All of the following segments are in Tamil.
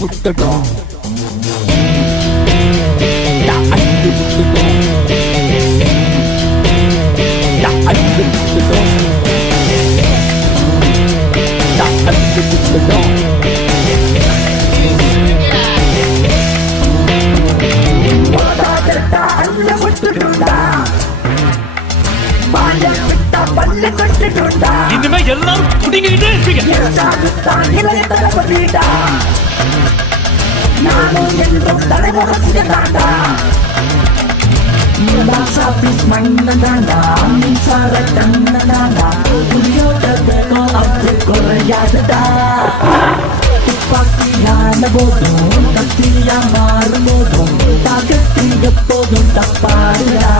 விட்டுட்டோம் அடிச்சு விட்டுட்டோம் அடிச்சு விட்டுட்டோம் அடிச்சு விட்டுட்டோம் இனிமே எல்லாரும் குடிங்கிட்டே இருப்பீங்க. துப்பாக்கியான போதும் கத்தியா மாறும் போதும் தாக்கத்தி எப்போதும் தப்பாடுடா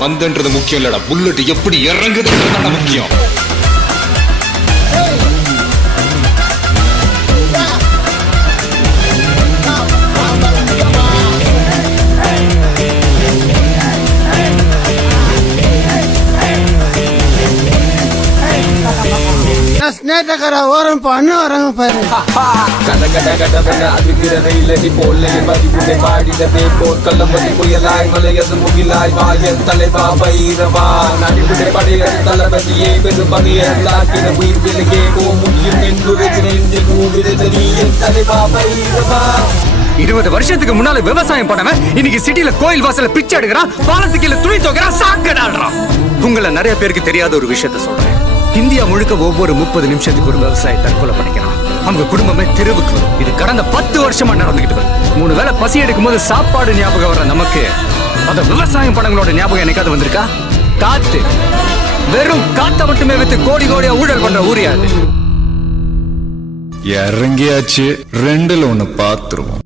வந்தன்றது முக்கியம் இல்லடா, புல்லட் எப்படி இறங்குதுன்றது முக்கியம். ஓரம் பண்ணு வரங்க பாரு கட கட கடவென அதுகிறதை இல்லடி போலே பதிவுரை பாடிடவே போர்க்கல்ல மதி புயலாய் மலையது முகிலாய் வாயன் தலைவா பைரவா நடிவுரை படையது தளபதியே பெரும் பகையலாக்கின உயிர் விலகே போ முடியும் என்று நீயின் தலைவா பைரவா. 20 வருஷத்துக்கு முன்னால விவசாயம் பண்ணவன் இன்னைக்கு சிட்டில கோயில் வாசல பிச்சை எடுக்கிறான், பாலத்துக்கு துணி துவைக்கிறான், சாக்கடாடுறான். உங்களை நிறைய பேருக்கு தெரியாத ஒரு விஷயத்த சொல்றேன். இந்தியா முழுக்க ஒவ்வொரு 30 நிமிஷத்துக்கு ஒரு விவசாயி தற்கொலை பண்ணிக்கிறான். அவங்க குடும்பமே தெருவுக்கு வரும். இது கடந்த 10 வருஷமா நடந்துகிட்டு வரும். 3 வேளை பசி எடுக்கும் போது சாப்பாடு ஞாபகம் வர்ற நமக்கு அந்த விவசாயம் பணங்களோட ஞாபகம் என்னைக்காவது வந்திருக்கா? காத்து, வெறும் காத்த மட்டுமே வித்து கோடி கோடியா ஊழல் பண்ற ஊரியாது. இறங்கியாச்சு, 2ல 1 பாத்துருவோம்.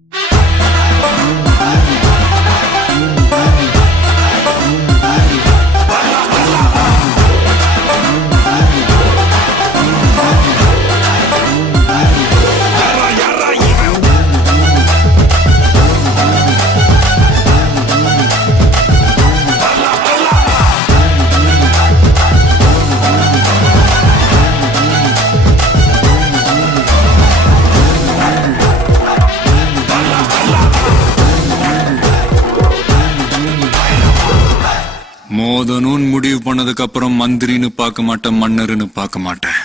மோதனும் முடிவு பண்ணதுக்கு அப்புறம் மந்திரின்னு பார்க்க மாட்டேன், மன்னர்னு பார்க்க மாட்டேன்,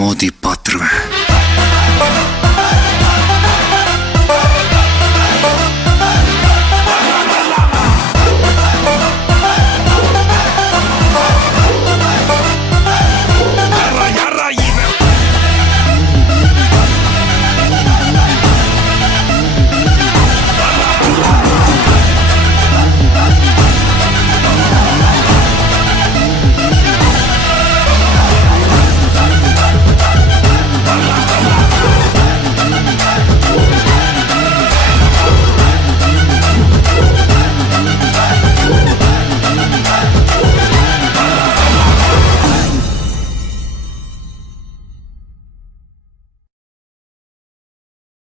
மோதி பாத்துருவேன்.